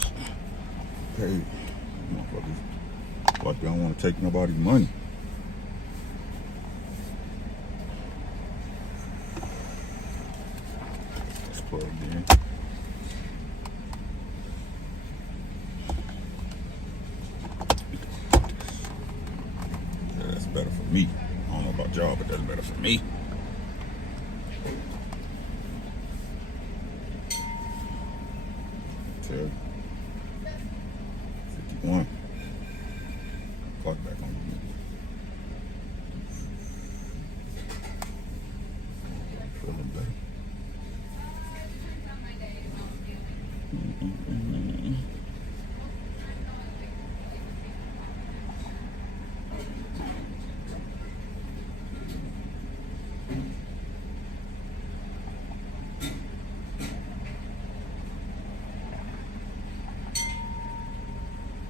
motherfuckers. Hey, motherfuckers. Like they don't want to take nobody's money. It's plugged in. Yeah, that's better for me. I don't know about y'all, but that's better for me. Okay. 51. Clock back on. Feeling better.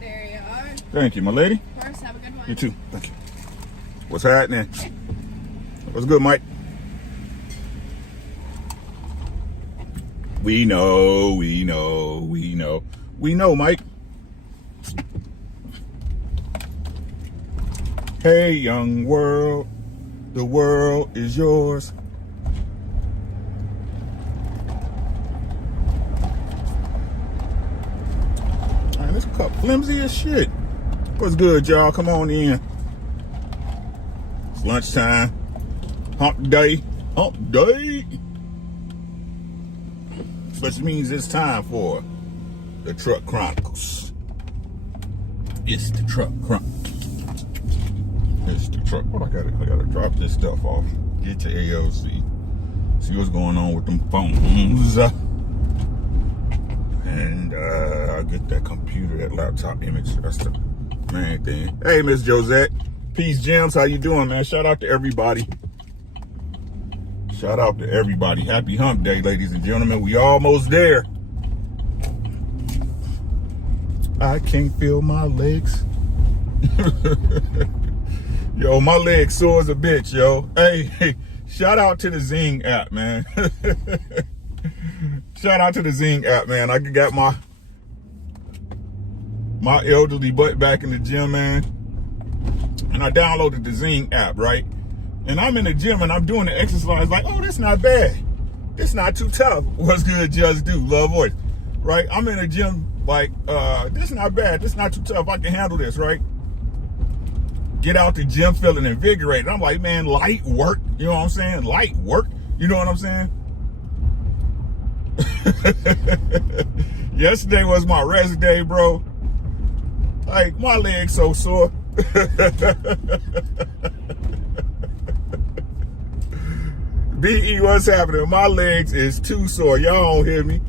There you are. Thank you, my lady. Of course, have a good one. You too. Thank you. What's happening? What's good, Mike? We know, Mike. Hey, young world, the world is yours. Man, this cup flimsy as shit. What's good, y'all? Come on in. It's lunchtime. Hump day. Hump day. Which means it's time for the Truck Chronicles. It's the Truck Chronicles. It's the truck. What I gotta drop this stuff off. Get to ALC. See what's going on with them phones. And I'll get that computer, that laptop image. That's the main thing. Hey, Miss Josette. Peace, Gems. How you doing, man? Shout out to everybody. Shout out to everybody. Happy hump day, ladies and gentlemen. We almost there. I can't feel my legs. Yo, my leg sore as a bitch, yo. Hey, shout out to the Zing app, man. Shout out to the Zing app, man. I got my elderly butt back in the gym, man. And I downloaded the Zing app, right? And I'm in the gym and I'm doing the exercise like, oh, that's not bad. It's not too tough. What's good, just do. Love voice, right? I'm in the gym like, this not bad. This not too tough. I can handle this, right? Get out the gym feeling invigorated. I'm like, man, light work. You know what I'm saying? Light work. You know what I'm saying? Yesterday was my rest day, bro. Like, my leg's so sore. BE, what's happening? My legs is too sore. Y'all don't hear me.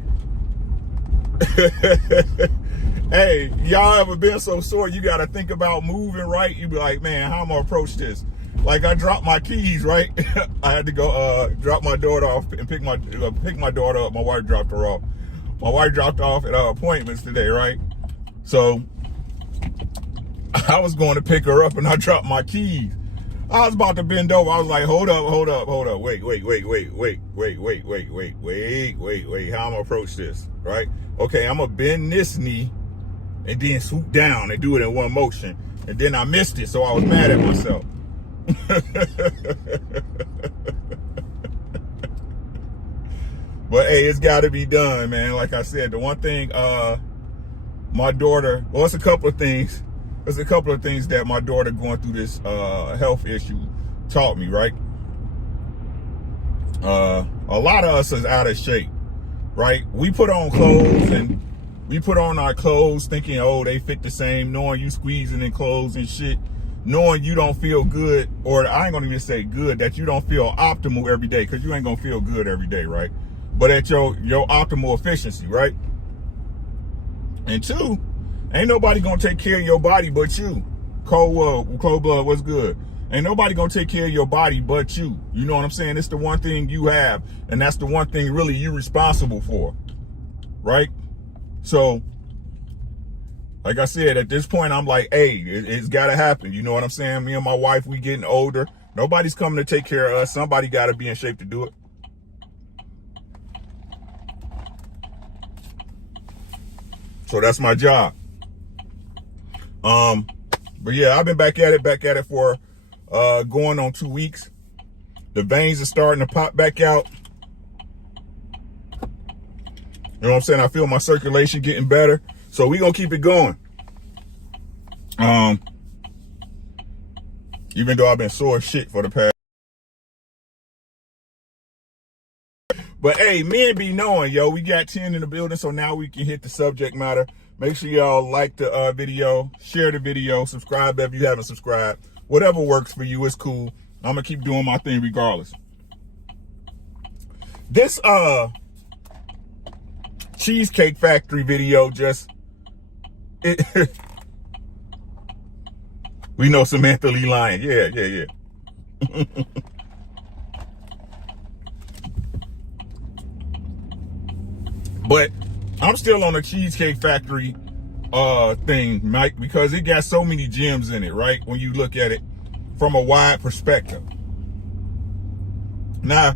Hey, y'all ever been so sore you got to think about moving, right? You be like, man, how am I going to approach this? Like, I dropped my keys, right? I had to go drop my daughter off and pick my daughter up. My wife dropped her off. My wife dropped off at appointments today, right? So I was going to pick her up and I dropped my keys. I was about to bend over. I was like, hold up. Wait. How am I approach this, right? Okay, I'm going to bend this knee and then swoop down and do it in one motion. And then I missed it, so I was mad at myself. But hey, it's got to be done, man. Like I said, the one thing my daughter, well, it's a couple of things. There's a couple of things that my daughter going through this health issue taught me, right? A lot of us is out of shape, right? We put on clothes and we put on our clothes thinking, oh, they fit the same, knowing you squeezing in clothes and shit, knowing you don't feel good, or I ain't gonna even say good, that you don't feel optimal every day, because you ain't gonna feel good every day, right? But at your optimal efficiency, right? And two, ain't nobody gonna take care of your body but you. Cold blood, what's good? Ain't nobody gonna take care of your body but you. You know what I'm saying? It's the one thing you have, and that's the one thing really you responsible for, right? So, like I said, at this point, I'm like, hey, it's gotta happen. You know what I'm saying? Me and my wife, we getting older. Nobody's coming to take care of us. Somebody gotta be in shape to do it. So that's my job. But yeah, I've been back at it for going on 2 weeks. The veins are starting to pop back out. You know what I'm saying? I feel my circulation getting better. So we're gonna keep it going. Even though I've been sore as shit for the past. But hey, men be knowing, yo, we got 10 in the building, so now we can hit the subject matter. Make sure y'all like the video, share the video, subscribe if you haven't subscribed. Whatever works for you is cool. I'm gonna keep doing my thing regardless. This Cheesecake Factory video we know Samantha Lee lying. Yeah. But I'm still on the Cheesecake Factory thing, Mike, because it got so many gems in it, right? When you look at it from a wide perspective. Now,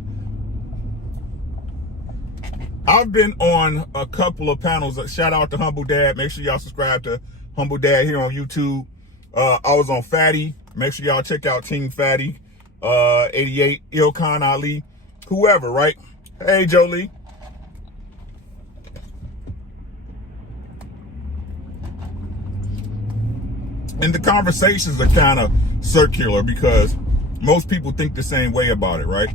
I've been on a couple of panels. Shout out to Humble Dad. Make sure y'all subscribe to Humble Dad here on YouTube. I was on Fatty. Make sure y'all check out Team Fatty. 88, Ilkhan Ali, whoever, right? Hey, Jolie. And the conversations are kind of circular because most people think the same way about it, right?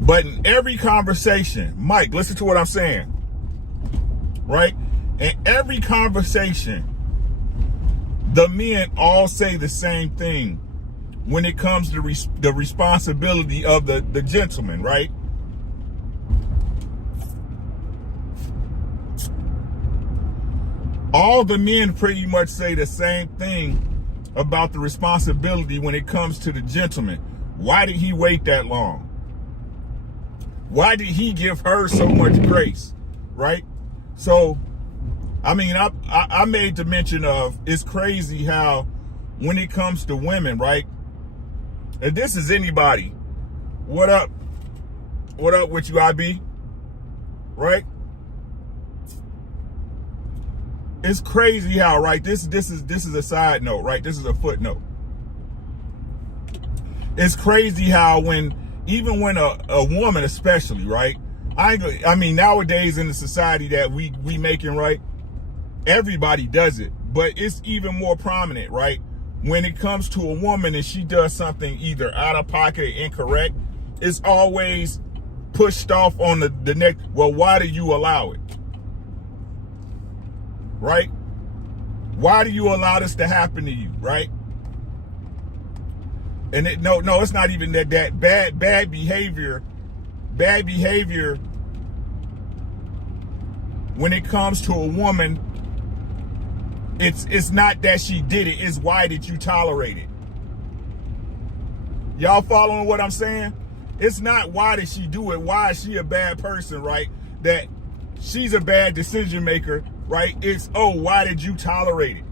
But in every conversation, Mike, listen to what I'm saying, right? In every conversation, the men all say the same thing when it comes to the responsibility of the gentleman, right? All the men pretty much say the same thing about the responsibility when it comes to the gentleman. Why did he wait that long? Why did he give her so much grace, right? So, I mean, I made the mention of, it's crazy how when it comes to women, right? And this is anybody. What up? What up with you, IB? Right? It's crazy how, right? This is a side note, right? This is a footnote. It's crazy how even when a woman, especially, right? I mean, nowadays in the society that we making, right? Everybody does it, but it's even more prominent, right? When it comes to a woman and she does something either out of pocket or incorrect, it's always pushed off on the next. Well, why do you allow it? Right? Why do you allow this to happen to you, right? And no, it's not even that bad behavior when it comes to a woman, it's not that she did it, it's why did you tolerate it? Y'all following what I'm saying? It's not why did she do it, why is she a bad person, right? That she's a bad decision maker, right? It's, oh, why did you tolerate it?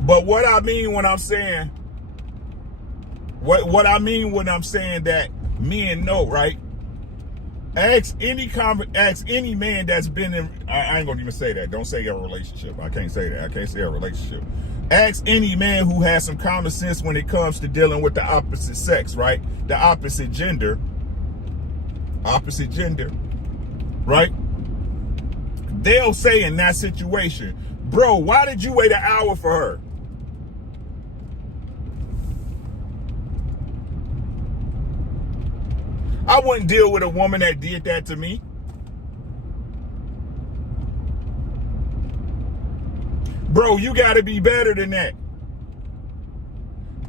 But what I mean when I'm saying, what I mean when I'm saying that men know, right? Ask any man that's been in, I ain't gonna even say that. Don't say a relationship. I can't say that. I can't say a relationship. Ask any man who has some common sense when it comes to dealing with the opposite sex, right? The opposite gender, right? They'll say in that situation, bro, why did you wait an hour for her? I wouldn't deal with a woman that did that to me. Bro, you gotta be better than that.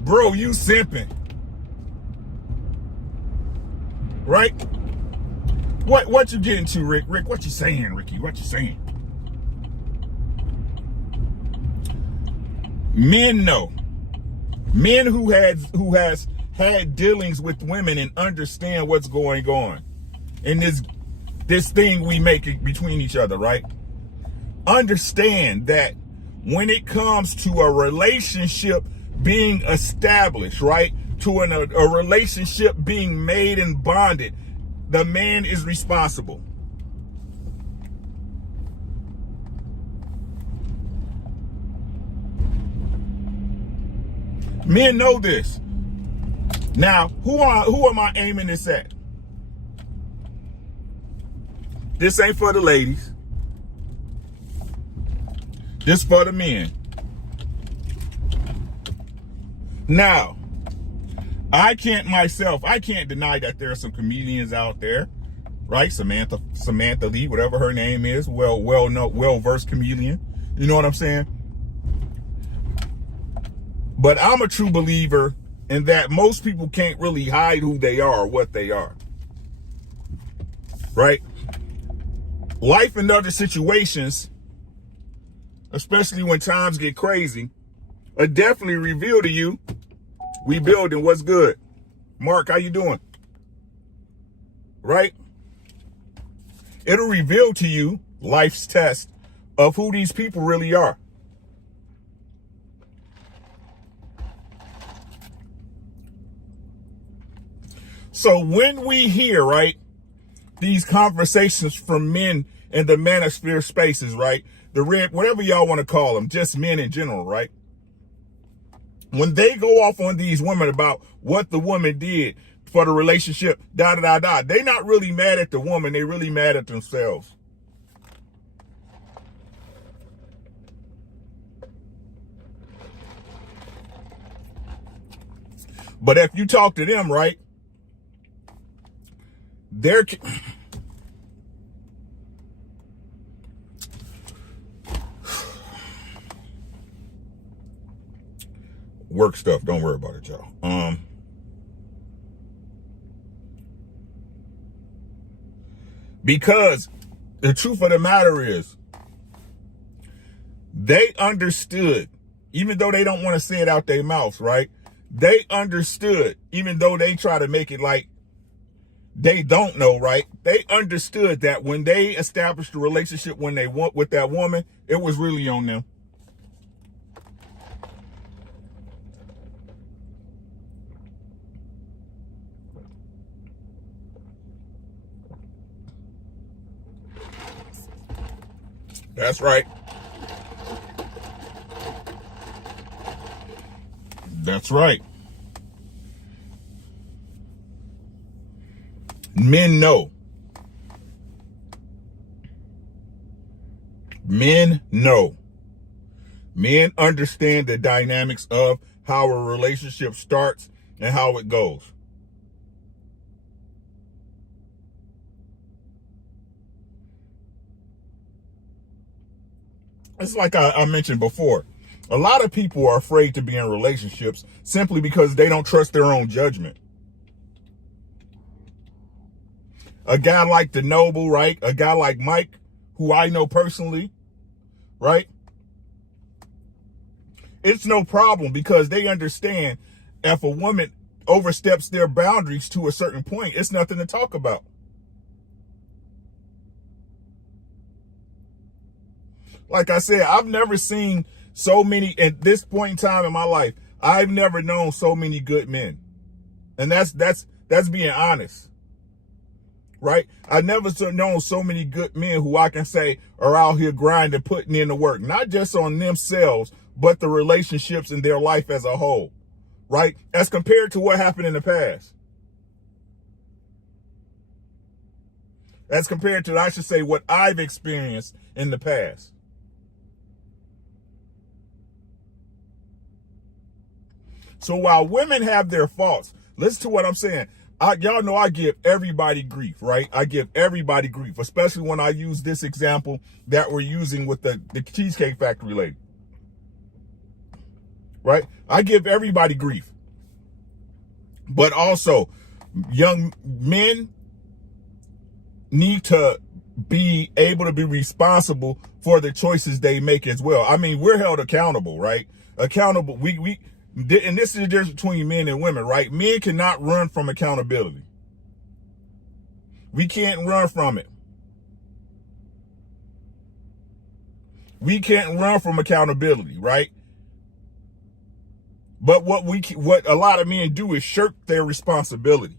Bro, you simping. Right? What you getting to, Rick? Rick, what you saying, Ricky? What you saying? Men know. Men who has had dealings with women and understand what's going on in this thing we make between each other, right? Understand that when it comes to a relationship being established, right? to a relationship being made and bonded, the man is responsible. Men know this. Now, who am I aiming this at? This ain't for the ladies. This for the men. Now, I can't deny that there are some comedians out there, right? Samantha Lee, whatever her name is, well-versed comedian. You know what I'm saying? But I'm a true believer in that most people can't really hide who they are or what they are. Right? Life and other situations, especially when times get crazy, will definitely reveal to you, we building, what's good. Mark, how you doing? Right? It'll reveal to you life's test of who these people really are. So when we hear, right, these conversations from men in the manosphere spaces, right, the red, whatever y'all want to call them, just men in general, right? When they go off on these women about what the woman did for the relationship, they not really mad at the woman. They really mad at themselves. But if you talk to them, right, they're work stuff. Don't worry about it, y'all. Because the truth of the matter is, they understood, even though they don't want to say it out their mouths, right? They understood, even though they try to make it like they don't know, right? They understood that when they established a relationship, when they went with that woman, it was really on them. That's right. That's right. Men know. Men know. Men understand the dynamics of how a relationship starts and how it goes. It's like I mentioned before. A lot of people are afraid to be in relationships simply because they don't trust their own judgment. A guy like the Noble, right? A guy like Mike, who I know personally, right? It's no problem because they understand if a woman oversteps their boundaries to a certain point, it's nothing to talk about. Like I said, I've never seen so many, at this point in time in my life, I've never known so many good men. And that's being honest. Right? I've never known so many good men who I can say are out here grinding, putting in the work, not just on themselves, but the relationships in their life as a whole. Right? As compared to what happened in the past. As compared to, I should say, what I've experienced in the past. So while women have their faults, listen to what I'm saying. Y'all know I give everybody grief, right? I give everybody grief, especially when I use this example that we're using with the Cheesecake Factory lady. Right? I give everybody grief. But also, young men need to be able to be responsible for the choices they make as well. I mean, we're held accountable, right? Accountable. And this is the difference between men and women, right? Men cannot run from accountability. We can't run from it. We can't run from accountability, right? But what a lot of men do is shirk their responsibility.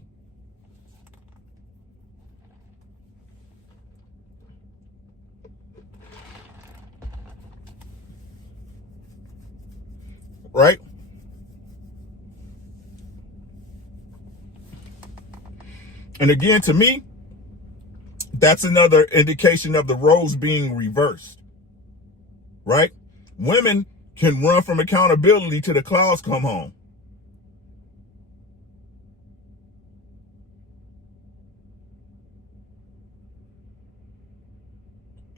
Right? And again, to me, that's another indication of the roles being reversed. Right? Women can run from accountability till the clouds come home.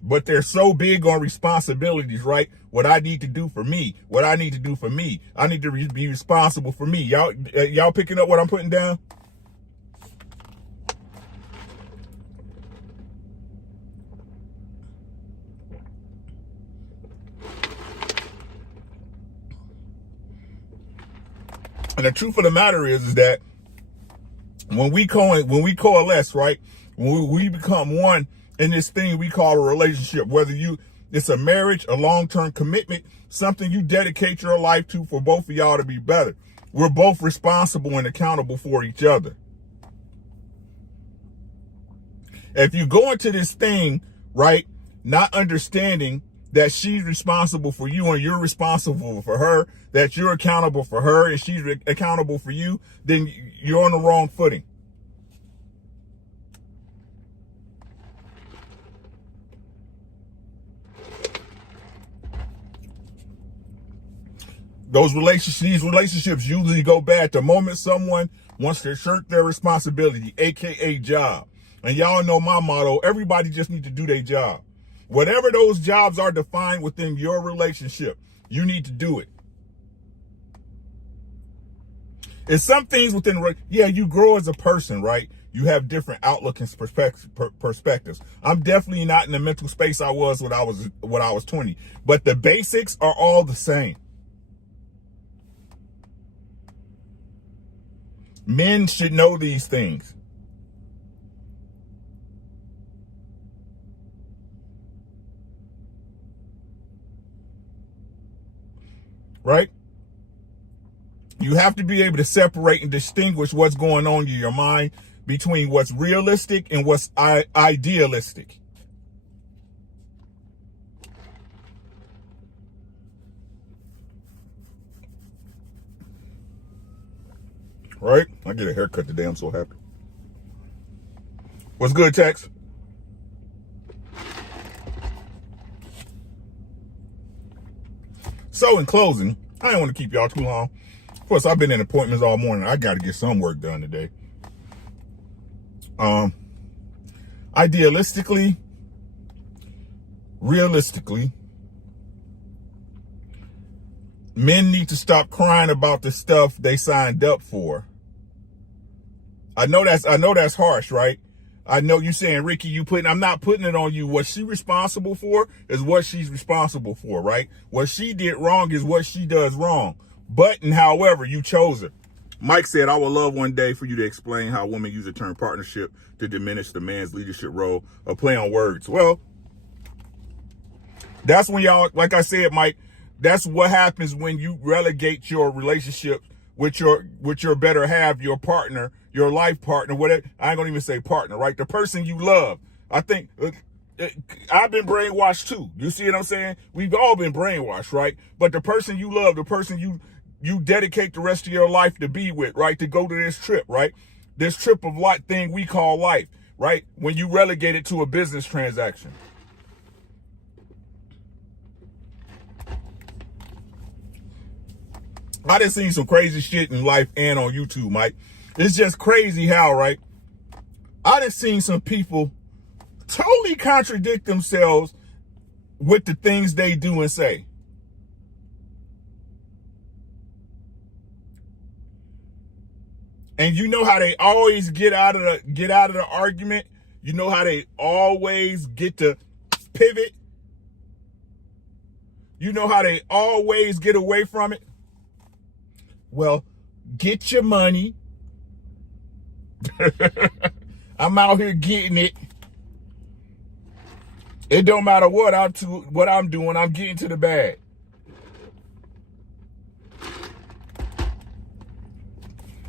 But they're so big on responsibilities, right? What I need to do for me, what I need to do for me. I need to be responsible for me. Y'all picking up what I'm putting down? And the truth of the matter is that when we coalesce, right? When we become one in this thing we call a relationship, whether it's a marriage, a long-term commitment, something you dedicate your life to for both of y'all to be better. We're both responsible and accountable for each other. If you go into this thing, right, not understanding that she's responsible for you and you're responsible for her, that you're accountable for her and she's accountable for you, then you're on the wrong footing. These relationships usually go bad the moment someone wants to shirk their responsibility, aka job. And y'all know my motto, everybody just needs to do their job. Whatever those jobs are defined within your relationship, you need to do it. It's some things within, you grow as a person, right? You have different outlook and perspectives. I'm definitely not in the mental space I was when I was 20, but the basics are all the same. Men should know these things. Right? You have to be able to separate and distinguish what's going on in your mind between what's realistic and what's idealistic. Right? I get a haircut today. I'm so happy. What's good, Tex? So in closing, I don't want to keep y'all too long. Of course, I've been in appointments all morning. I got to get some work done today. Idealistically, realistically, men need to stop crying about the stuff they signed up for. I know that's harsh, right? I know you saying, Ricky, I'm not putting it on you. What she's responsible for is what she's responsible for, right? What she did wrong is what she does wrong. But, and however, you chose her. Mike said, I would love one day for you to explain how women use the term partnership to diminish the man's leadership role or play on words. Well, that's when y'all, like I said, Mike, that's what happens when you relegate your relationship with your better half, your partner, your life partner, whatever. I ain't gonna even say partner, right? The person you love. I think I've been brainwashed too. You see what I'm saying? We've all been brainwashed, right? But the person you love, the person you dedicate the rest of your life to be with, right? To go to this trip, right? This trip of life thing we call life, right? When you relegate it to a business transaction. I done seen some crazy shit in life and on YouTube, Mike. It's just crazy how, right? I done seen some people totally contradict themselves with the things they do and say. And you know how they always get out of the argument? You know how they always get to pivot? You know how they always get away from it? Well, get your money. I'm out here getting it. It don't matter what I'm doing. I'm getting to the bag.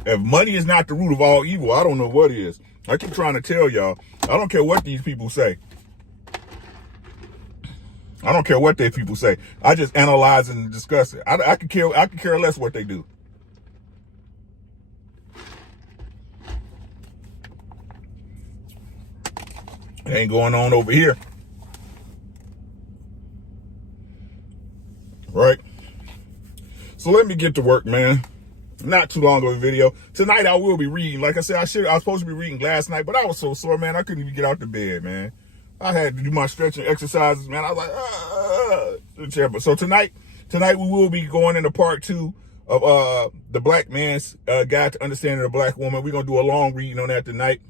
If money is not the root of all evil, I don't know what is. I keep trying to tell y'all, I don't care what these people say. I don't care what they people say. I just analyze and discuss it. I could care less what they do. It ain't going on over here. Right? So let me get to work, man. Not too long of a video. Tonight I will be reading. Like I said, I was supposed to be reading last night, but I was so sore, man. I couldn't even get out the bed, man. I had to do my stretching exercises, man. I was like, So tonight we will be going into part 2 of the Black Man's Guide to Understanding the Black Woman. We're gonna do a long reading on that tonight.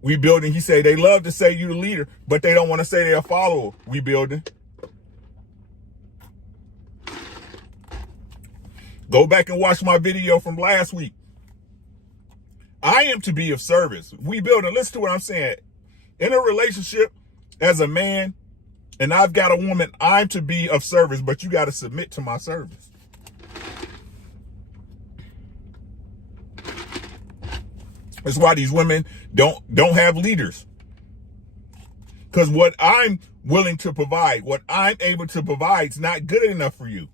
We building. He said they love to say you the leader, but they don't want to say they're a follower. We building. Go back and watch my video from last week. I am to be of service. We building. Listen to what I'm saying. In a relationship, as a man, and I've got a woman, I'm to be of service, but you got to submit to my service. That's why these women don't have leaders. Because what I'm willing to provide, what I'm able to provide is not good enough for you.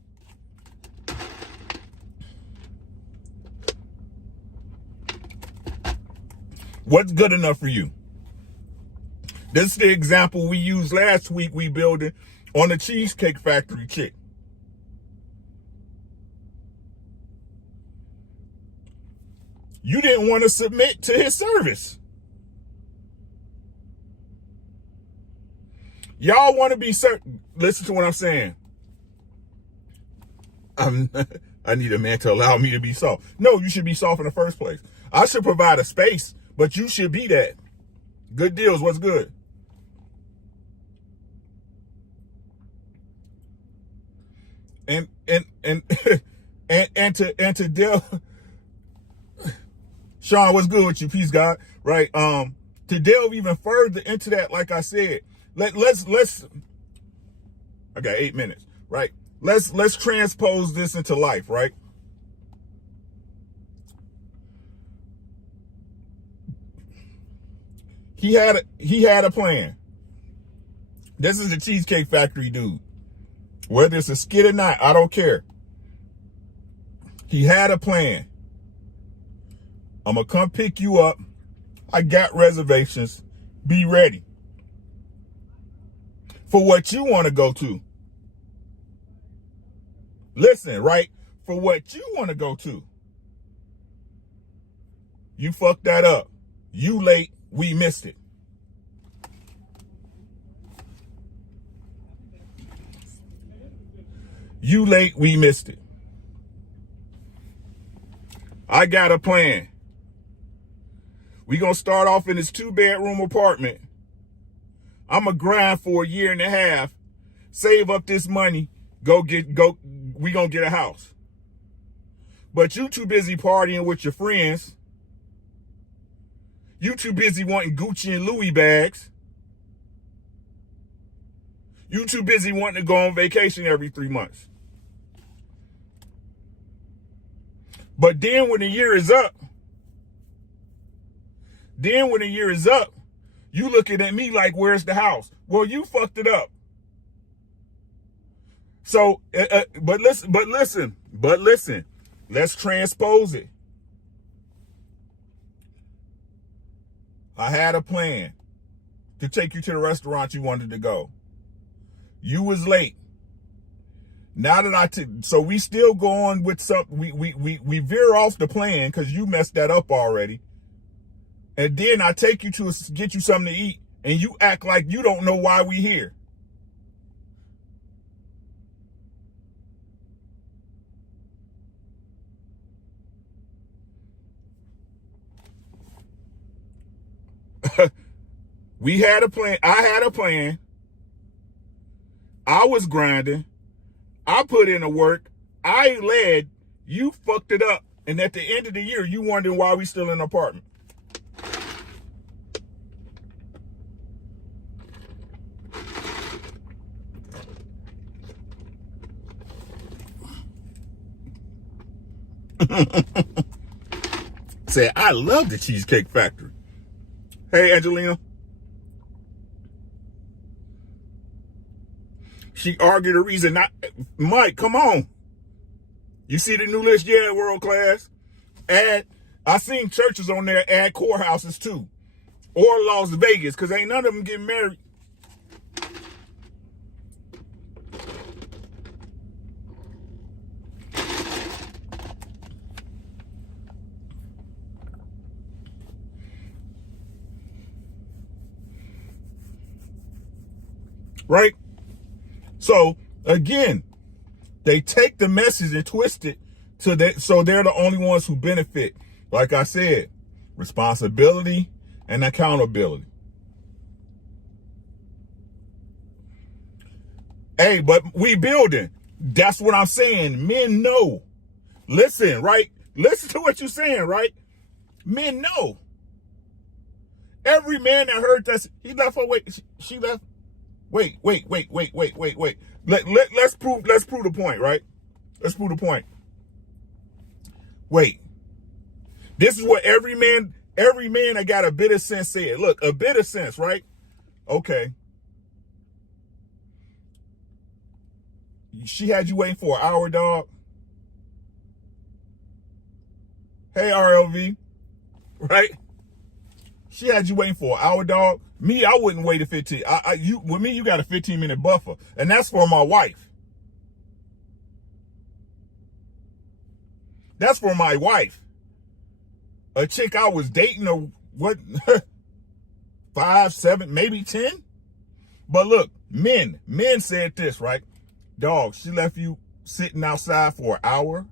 What's good enough for you? This is the example we used last week. We building on the Cheesecake Factory chick. You didn't want to submit to his service. Y'all want to be certain. Listen to what I'm saying. I need a man to allow me to be soft. No, you should be soft in the first place. I should provide a space, but you should be that. Good deals, what's good? And to delve, Sean, what's good with you? Peace, God. Right. To delve even further into that, like I said, let's I got 8 minutes, right? Let's transpose this into life, right? He had a plan. This is the Cheesecake Factory dude. Whether it's a skit or not, I don't care. He had a plan. I'm going to come pick you up. I got reservations. Be ready for what you want to go to. Listen, right? For what you want to go to. You fucked that up. You late. We missed it. You late. We missed it. I got a plan. We gonna start off in this 2-bedroom apartment. I'm gonna grind for 1.5 years, save up this money, we gonna get a house. But you too busy partying with your friends. You too busy wanting Gucci and Louis bags. You too busy wanting to go on vacation every 3 months. But then when the year is up, you looking at me like, where's the house? Well, you fucked it up. So, but listen, let's transpose it. I had a plan to take you to the restaurant you wanted to go. You was late. Now that so we still go on with we veer off the plan because you messed that up already. And then I take you to get you something to eat and you act like you don't know why we here. We had a plan. I had a plan. I was grinding. I put in the work. I led. You fucked it up. And at the end of the year, you wondering why we still in an apartment. Said, I love the Cheesecake Factory. Hey, Angelina. She argued the reason not. Mike, come on. You see the new list? Yeah, world class. Add, I seen churches on there add courthouses too. Or Las Vegas, because ain't none of them getting married. Right? So, again, they take the message and twist it so they're the only ones who benefit. Like I said, responsibility and accountability. Hey, but we building. That's what I'm saying. Men know. Listen, right? Listen to what you're saying, right? Men know. Every man that heard that, he left her, wait, she left. Wait. Let's prove the point, right? Let's prove the point. Wait. This is what every man that got a bit of sense said. Look, a bit of sense, right? Okay. She had you waiting for an hour, dog. Hey, RLV. Right? She had you waiting for an hour, dog. Me, I wouldn't wait a 15. With me, you got a 15-minute buffer. And that's for my wife. That's for my wife. A chick I was dating, or what, 5, 7, maybe 10? But look, men said this, right? Dog, she left you sitting outside for an hour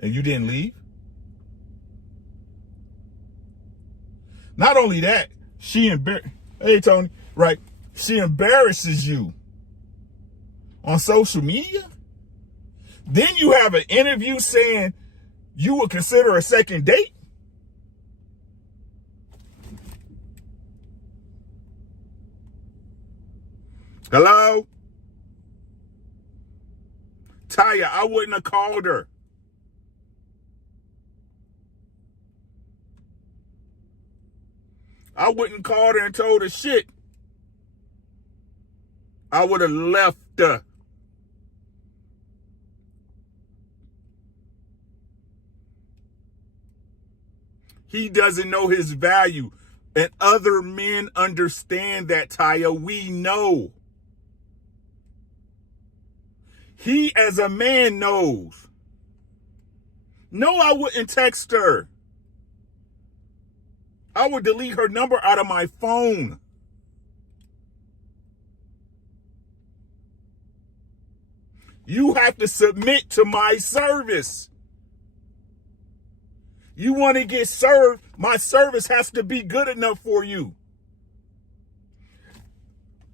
and you didn't leave? Not only that, hey Tony, right? She embarrasses you on social media. Then you have an interview saying you would consider a second date. Hello? Taya, I wouldn't have called her. I wouldn't call her and told her shit. I would have left her. He doesn't know his value. And other men understand that, Taya. We know. He, as a man, knows. No, I wouldn't text her. I would delete her number out of my phone. You have to submit to my service. You want to get served, my service has to be good enough for you.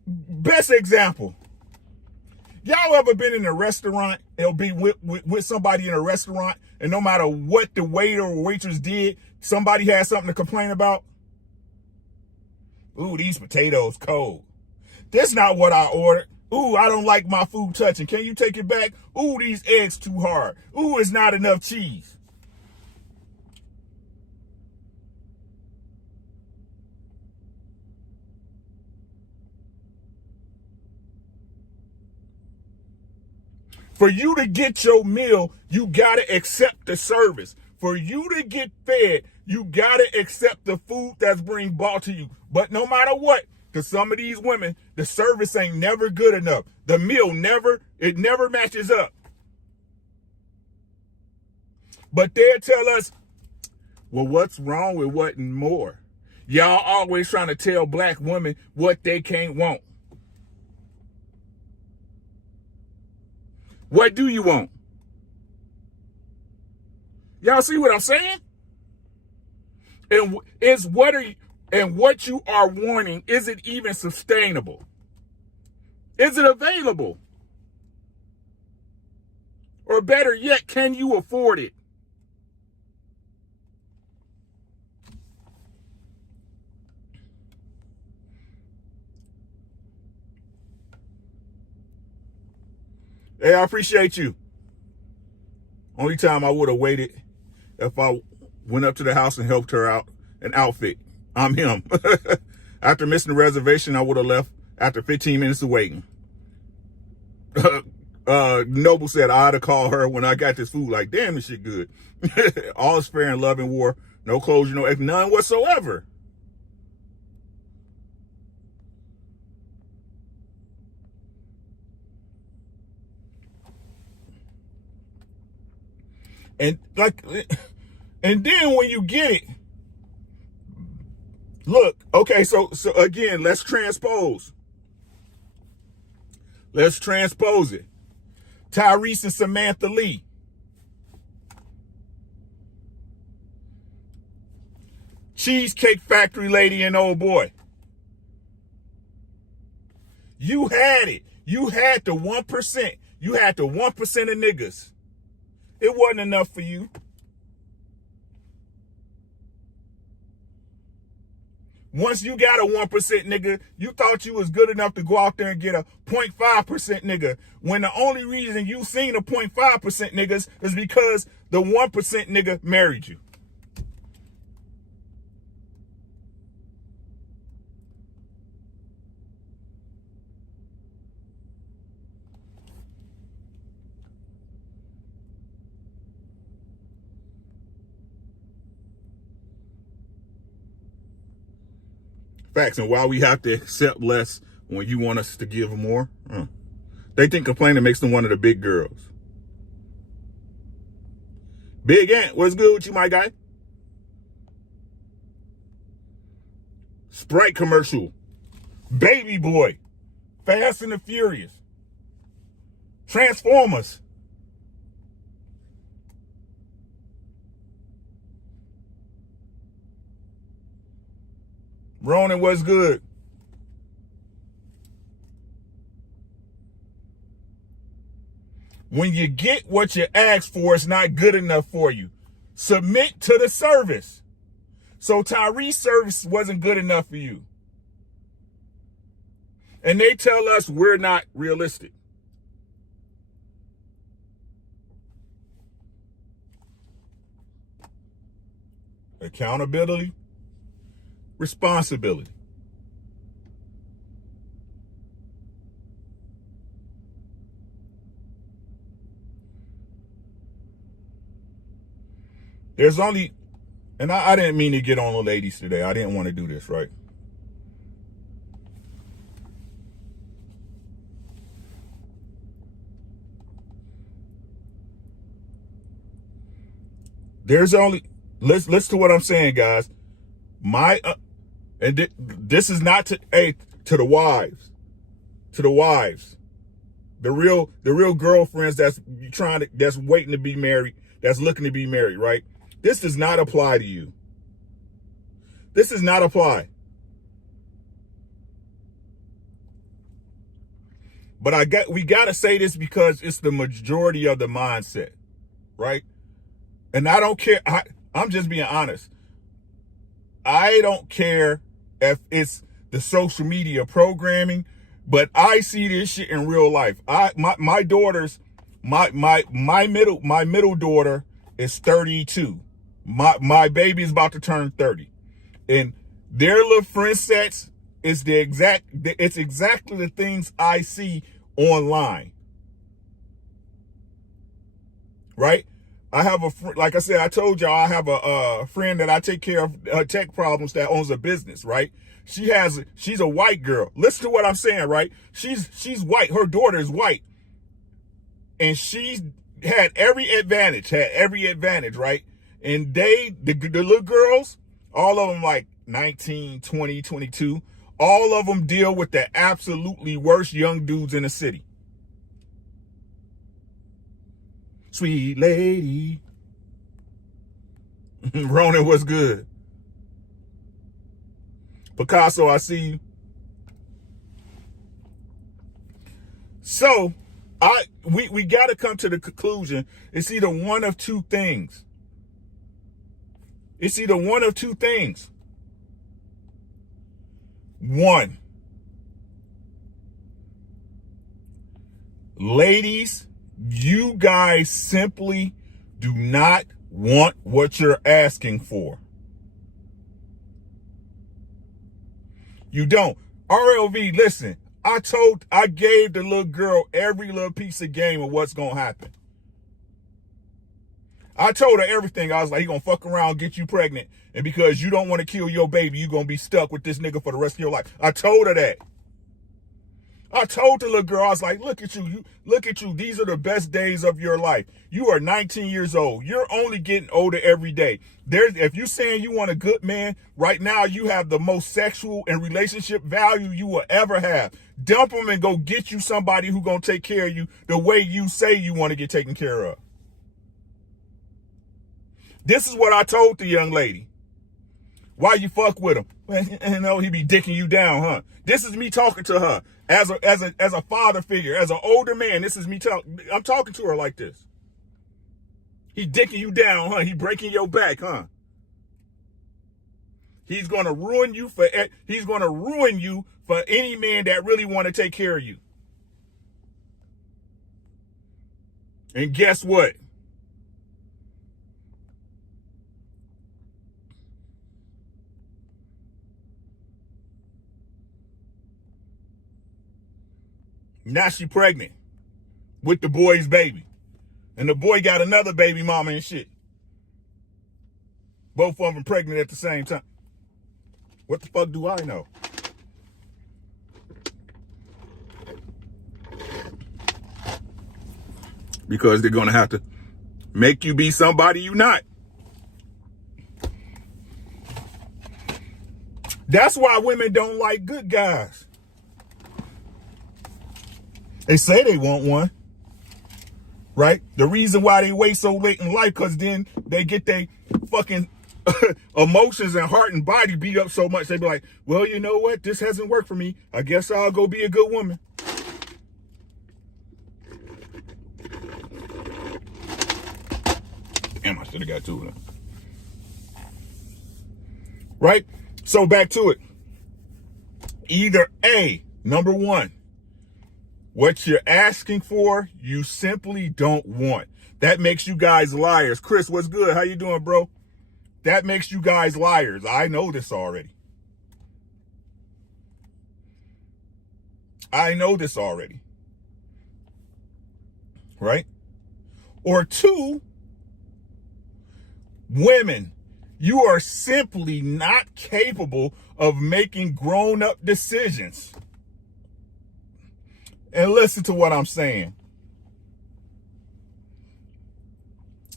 Best example. Y'all ever been in a restaurant? It'll be with somebody in a restaurant, and no matter what the waiter or waitress did, somebody had something to complain about? Ooh, these potatoes cold. That's not what I ordered. Ooh, I don't like my food touching. Can you take it back? Ooh, these eggs too hard. Ooh, it's not enough cheese. For you to get your meal, you got to accept the service. For you to get fed, you got to accept the food that's being brought to you. But no matter what, because some of these women, the service ain't never good enough. The meal never matches up. But they'll tell us, well, what's wrong with wanting more? Y'all always trying to tell black women what they can't want. What do you want? Y'all see what I'm saying? And what you are wanting, is it even sustainable? Is it available? Or better yet, can you afford it? Hey, I appreciate you. Only time I would have waited if I went up to the house and helped her out an outfit. I'm him. After missing the reservation, I would have left after 15 minutes of waiting. Noble said I ought to call her when I got this food. Like, damn, this shit good. All is fair in love and war. No closure, no, none whatsoever. And and then when you get it, look, okay, so again, let's transpose. Let's transpose it. Tyrese and Samantha Lee. Cheesecake Factory lady and old boy. You had it. You had the 1%. You had the 1% of niggas. It wasn't enough for you. Once you got a 1% nigga, you thought you was good enough to go out there and get a 0.5% nigga. When the only reason you seen a 0.5% niggas is because the 1% nigga married you. Facts. And why we have to accept less when you want us to give more? They think complaining makes them one of the big girls. Big Ant, what's good with you, my guy? Sprite commercial. Baby Boy. Fast and the Furious. Transformers. Ronan, what's good? When you get what you ask for, it's not good enough for you. Submit to the service. So Tyrese's service wasn't good enough for you. And they tell us we're not realistic. Accountability. Responsibility. There's only, and I didn't mean to get on the ladies today. I didn't want to do this, right? There's only, listen to what I'm saying, guys. This is not to the wives, the real girlfriends that's waiting to be married, that's looking to be married, right? This does not apply to you. This does not apply. But we got to say this because it's the majority of the mindset, right? And I don't care. I'm just being honest. I don't care if it's the social media programming, but I see this shit in real life. My daughter's my middle daughter is 32. My baby is about to turn 30. And their little friend sets is it's exactly the things I see online. Right? I have like I said, I told y'all I have a friend that I take care of tech problems that owns a business, right? She's a white girl. Listen to what I'm saying, right? She's white. Her daughter is white. And she's had every advantage, right? And the little girls, all of them like 19, 20, 22, all of them deal with the absolutely worst young dudes in the city. Sweet lady. Ronan, what's good? Picasso, I see you. So, we got to come to the conclusion. It's either one of two things. One, ladies, you guys simply do not want what you're asking for. You don't. RLV, listen, I gave the little girl every little piece of game of what's going to happen. I told her everything. I was like, he going to fuck around, get you pregnant. And because you don't want to kill your baby, you going to be stuck with this nigga for the rest of your life. I told her that. I told the little girl, I was like, look at you. Look at you. These are the best days of your life. You are 19 years old. You're only getting older every day. If you're saying you want a good man, right now you have the most sexual and relationship value you will ever have. Dump him and go get you somebody who's going to take care of you the way you say you want to get taken care of. This is what I told the young lady. Why you fuck with him? You know, he be dicking you down, huh? This is me talking to her as a father figure, as an older man. This is me talking. I'm talking to her like this. He dicking you down, huh? He breaking your back, huh? He's gonna ruin you for. He's gonna ruin you for any man that really want to take care of you. And guess what? Now she pregnant with the boy's baby. And the boy got another baby mama and shit. Both of them pregnant at the same time. What the fuck do I know? Because they're going to have to make you be somebody you not. That's why women don't like good guys. They say they want one, right? The reason why they wait so late in life, because then they get their fucking emotions and heart and body beat up so much, they be like, well, you know what? This hasn't worked for me. I guess I'll go be a good woman. Damn, I should have got two of them. Right? So back to it. Either A, number one, what you're asking for, you simply don't want. That makes you guys liars. Chris, what's good? How you doing, bro? That makes you guys liars. I know this already. I know this already. Right? Or two, women, you are simply not capable of making grown-up decisions. And listen to what I'm saying.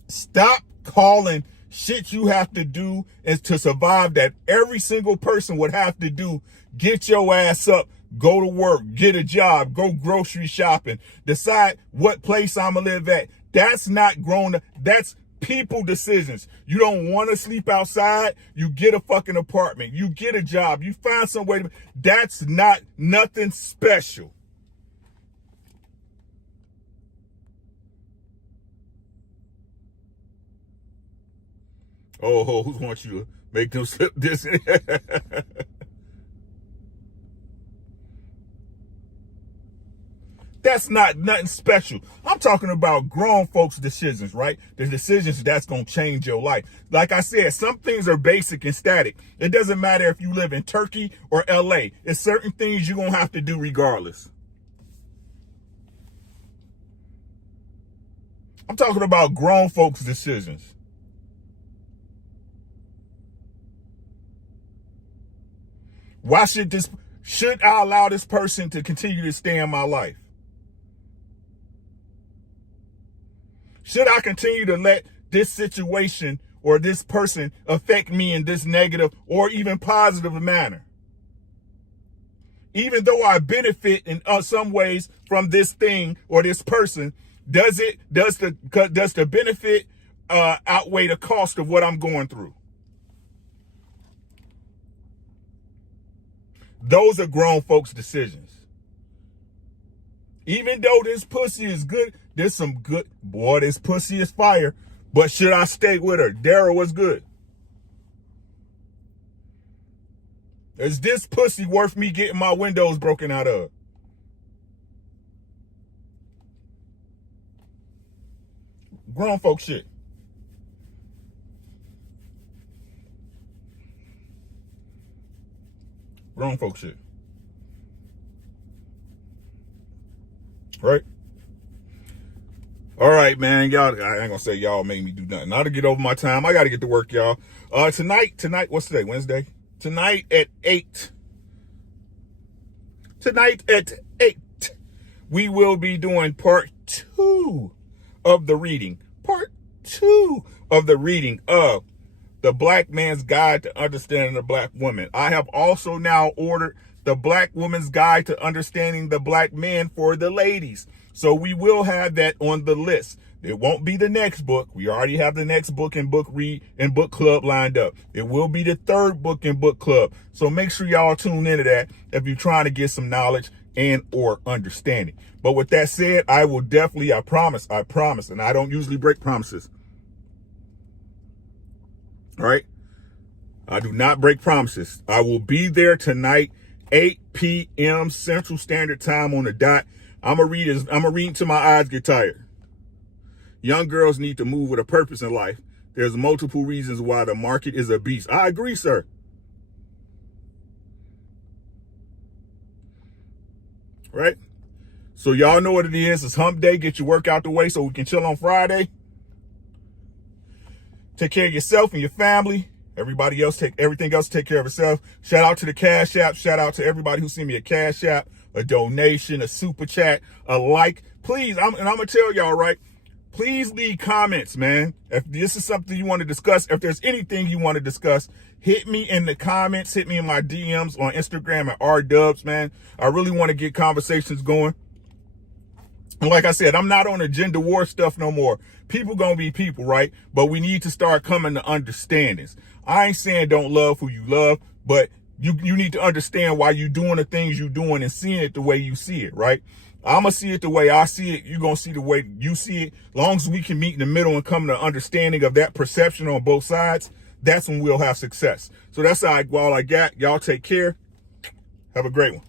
Stop calling shit you have to do is to survive that every single person would have to do. Get your ass up, go to work, get a job, go grocery shopping, decide what place I'm gonna live at. That's not grown up. That's people decisions. You don't want to sleep outside, you get a fucking apartment, you get a job, you find some way to. That's not nothing special. Oh, who wants you to make them slip this? That's not nothing special. I'm talking about grown folks' decisions, right? The decisions that's going to change your life. Like I said, some things are basic and static. It doesn't matter if you live in Turkey or LA. It's certain things you're going to have to do regardless. I'm talking about grown folks' decisions. Why should I allow this person to continue to stay in my life? Should I continue to let this situation or this person affect me in this negative or even positive manner? Even though I benefit in some ways from this thing or this person, does the benefit outweigh the cost of what I'm going through? Those are grown folks' decisions. Even though this pussy is good, there's some good, boy, this pussy is fire. But should I stay with her? Daryl, what's good? Is this pussy worth me getting my windows broken out of? Grown folk shit. Grown folk shit. Right? All right, man. Y'all, I ain't gonna say y'all made me do nothing. Now to get over my time, I gotta get to work, y'all. Tonight, what's today? Wednesday? Tonight at 8. Tonight at 8, we will be doing part 2 of the reading. Part 2 of the reading of The Black Man's Guide to Understanding the Black Woman. I have also now ordered The Black Woman's Guide to Understanding the Black Man for the ladies. So we will have that on the list. It won't be the next book. We already have the next book and book read and book club lined up. It will be the third book and book club. So make sure y'all tune into that if you're trying to get some knowledge and or understanding. But with that said, I will definitely, I promise, and I don't usually break promises. All right? I do not break promises. I will be there tonight, 8 p.m. Central Standard Time on the dot. I'm going to read until my eyes get tired. Young girls need to move with a purpose in life. There's multiple reasons why the market is a beast. I agree, sir. Right? So y'all know what it is. It's hump day. Get your work out the way so we can chill on Friday. Take care of yourself and your family. Everybody else, everything else, take care of itself. Shout out to the Cash App. Shout out to everybody who sent me a Cash App, a donation, a super chat, a like. Please, I'm going to tell y'all, right? Please leave comments, man. If this is something you want to discuss, if there's anything you want to discuss, hit me in the comments. Hit me in my DMs on Instagram at rdubs, man. I really want to get conversations going. And like I said, I'm not on the gender war stuff no more. People gonna be people, right? But we need to start coming to understandings. I ain't saying don't love who you love, but you need to understand why you doing the things you doing and seeing it the way you see it, right? I'm gonna see it the way I see it. You're gonna see the way you see it. As long as we can meet in the middle and come to understanding of that perception on both sides, that's when we'll have success. So that's all I got. Y'all take care. Have a great one.